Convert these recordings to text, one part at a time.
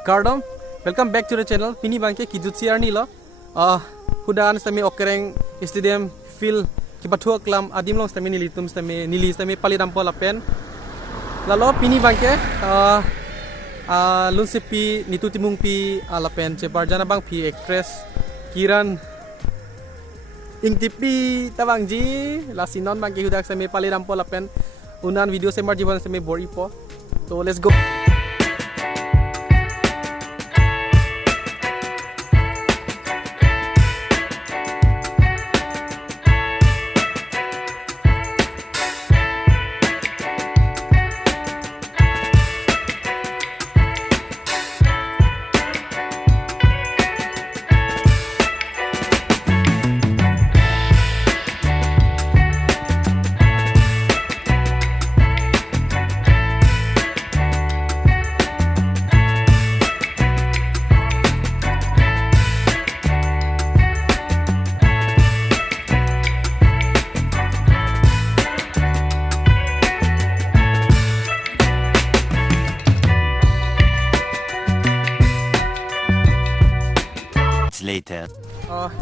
Kardom, welcome back to the channel. Pini bangke kijut siar ni lo. Hudan stami okereng stadium field kipatua klam adim long stami nilitum stami palirampo lapen. Lalu pini bangke lunsepi nitu timung pi alapen cebar jana bang pi actress Kiran ingtipi tabangji lasinon bangke hudak stami palirampo lapen. Unan video semar jiban stami bori po. So let's go. Later.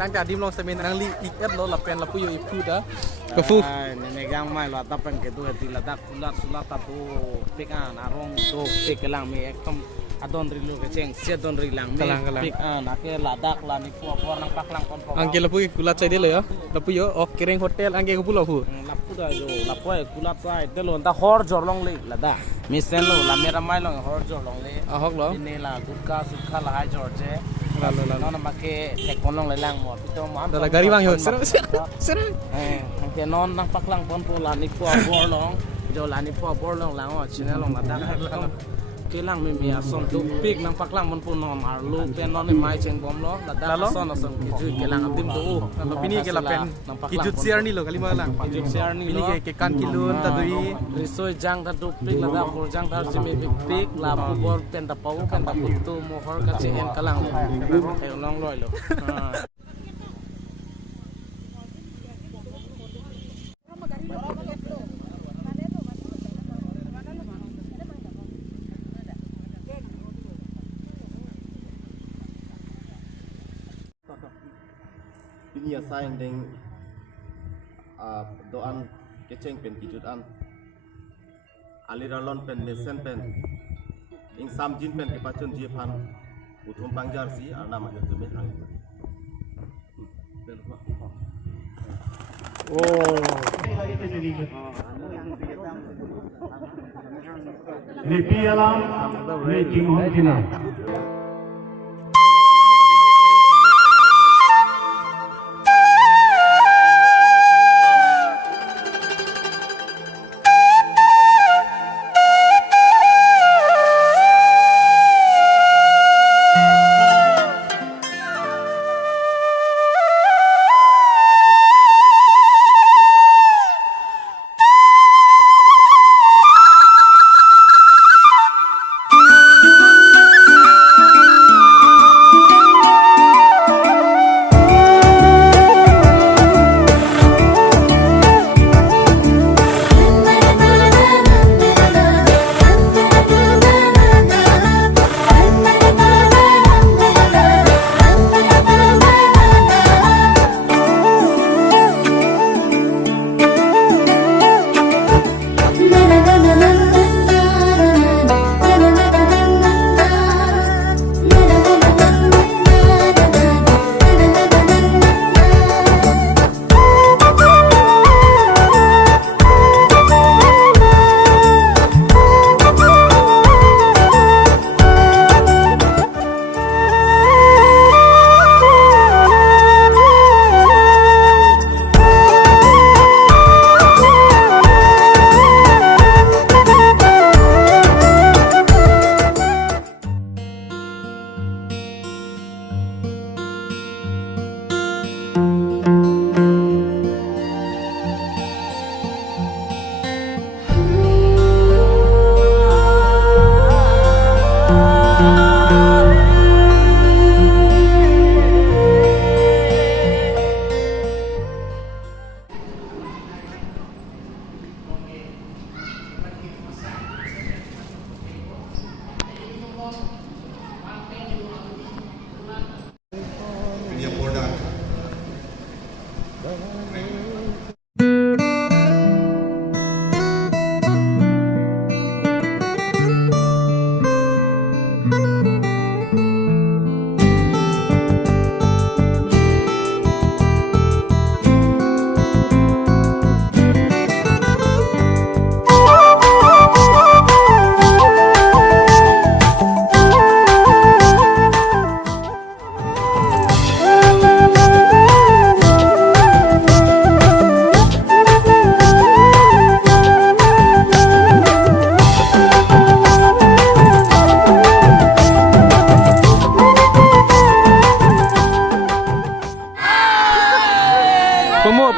Tang ka dim long sa min nang li ikat lo lapen lapu yo ipu da. Kafu. Negang mai lo tapan ke tu hati ladak kulat sulat tapu pikan arong tu pikelang mi ekam adon rilu ke ceng si adon rilang mi pikan ake ladak la ni pu apor nang paklang kon po. Angke lapu kulat sai de lo ya. Lapu yo ok kereng hotel angke ku pulau pu. Lapu da yo lapu e kulat sai de lo ta hor jor long le ladak. Misen lo la mera mai lo hor jor long le. Ahok lo. Ini la gurka sukha la hai jor je. Lalu Nona make tekon long lelang mo pito mo am. Dala gari bang yo. Seru. Angke non nang paklang kon po la ni pu apor long. Jo la ni pu apor long lang o chine long ladak. Kelang mi ason tu pik nang paklang mon pun non arlu pen non mai cheng bom lo ladak ason kiju kelang abdim tu Lalu pini ke lapen kijut siar ni lo kali malang. kiju siar ni Pini lo ke kan kilun tadui. risoi jang ta tu pik ladak por jang ta jimi pik la bor pen ta pau pen ta putu mohor ka chen kalang e long loi lo Ini ya sayang deng doan keceng pen kijutan aliralon pen mesen pen ing samjin pen kipacun jipan utum pangjar si arna mahir jemet hang Lipi alam, making home dinner.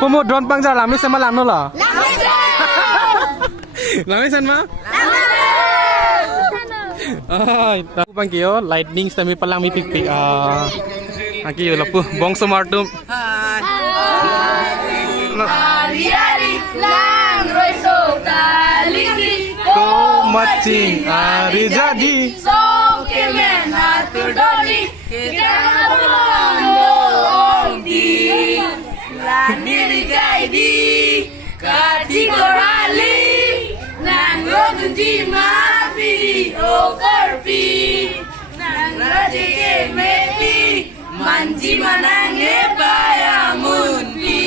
Pomo drone pangjar lami sama lam no la. Lami san ma? Ay, tapu pangkio lightning sami palang mi pik. Aki yo lapu bong somartum. Hari-hari lang roy so talingri Ko macing ari jadi. so kemen atur doli kita ngabolo di Laniri gaidi katigorali nangogunji mapi okorpi nangrajege mepi manji manange bayamunpi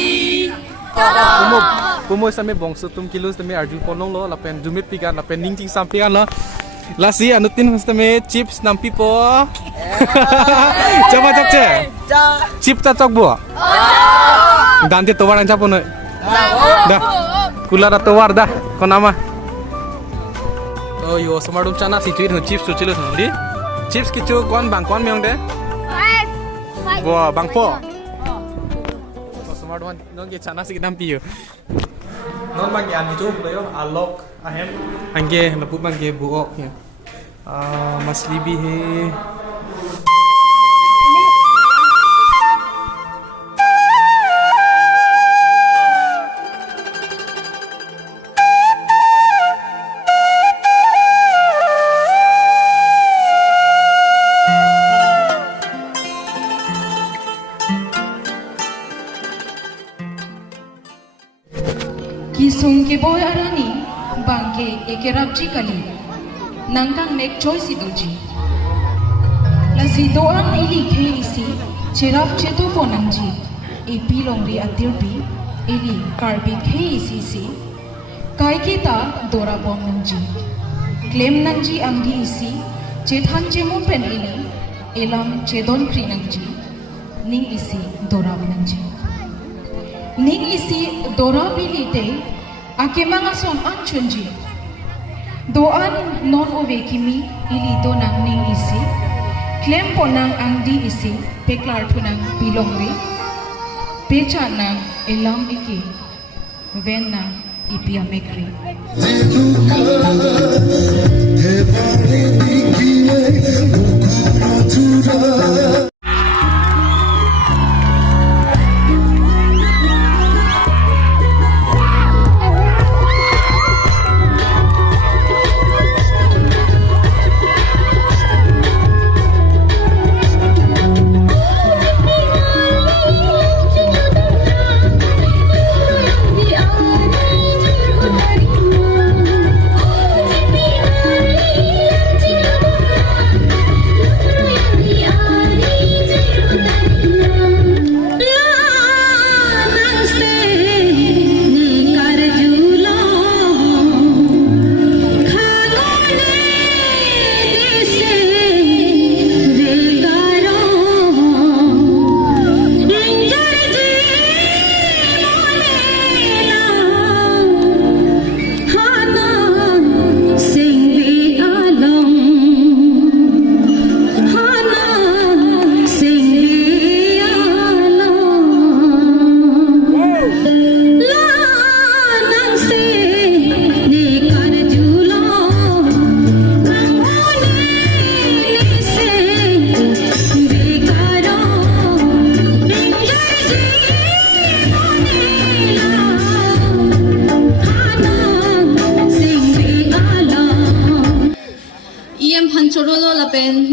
Pomo sami bong sotum kilos sami arjun ponong lo lapen jumit pikan lapen ningching sampian lo. Lasi anutin sami chips nampi po. Coba cok ce. Chip ta cok bu. Ganti towar anca pun. Dah. Kula da towar dah. Konama. Oh yo samarum chana situit ho chips suchilo di. Chips kichu kon bang kon meong de. Bo bang po. Samarum nong ke chana sik nampi yo. Non bang yan itu yo alok ahem. Angge laput bang ge buok ya. Masli bi he. Kisung ke boy arani bangke ekerapji kali nangkang nek choice idoji lasi doang ili ke isi cherap chetu ponangji epi longri atirbi ili karbi ke isi si kai kita dora bom nangji claim nangji anggi isi chethan chemu pen ili elam chedon kri nangji ning isi dora nangji ning isi dora bilite ake mga son anchunji doan non ove kimi ili do nang ning isi claim po nang angdi isi peklar punang bilongwe pecha nang elam iki ven na ipia mekri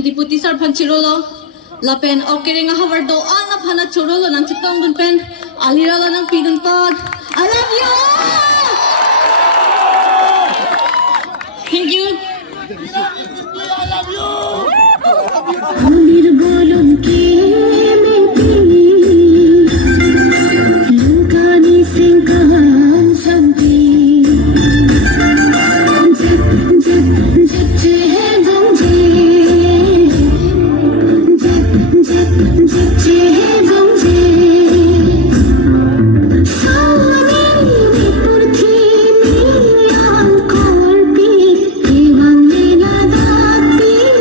Deputy Sir Panchirolo, Lapen, Okering Havardo, Anna Pana Churolo, Nanchitong Pen, Aliraga ng pinuntot. I love you! Thank you. আমির বলুন কে matinee লুকানি Singh কাহান শান্তি জিত জিত জিতছে হে গমজে জিত জিত জিতছে হে গমজে সামনে পৃথিবী মিয়াল করবি কে ভাঙলে না দাতির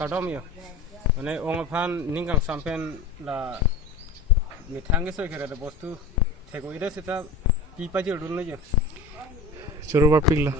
Kadom yo. Mane ongaphan ningkang sampen la mithange soy kera bostu thego ida seta pipa je dun no je. Choro ba pigla.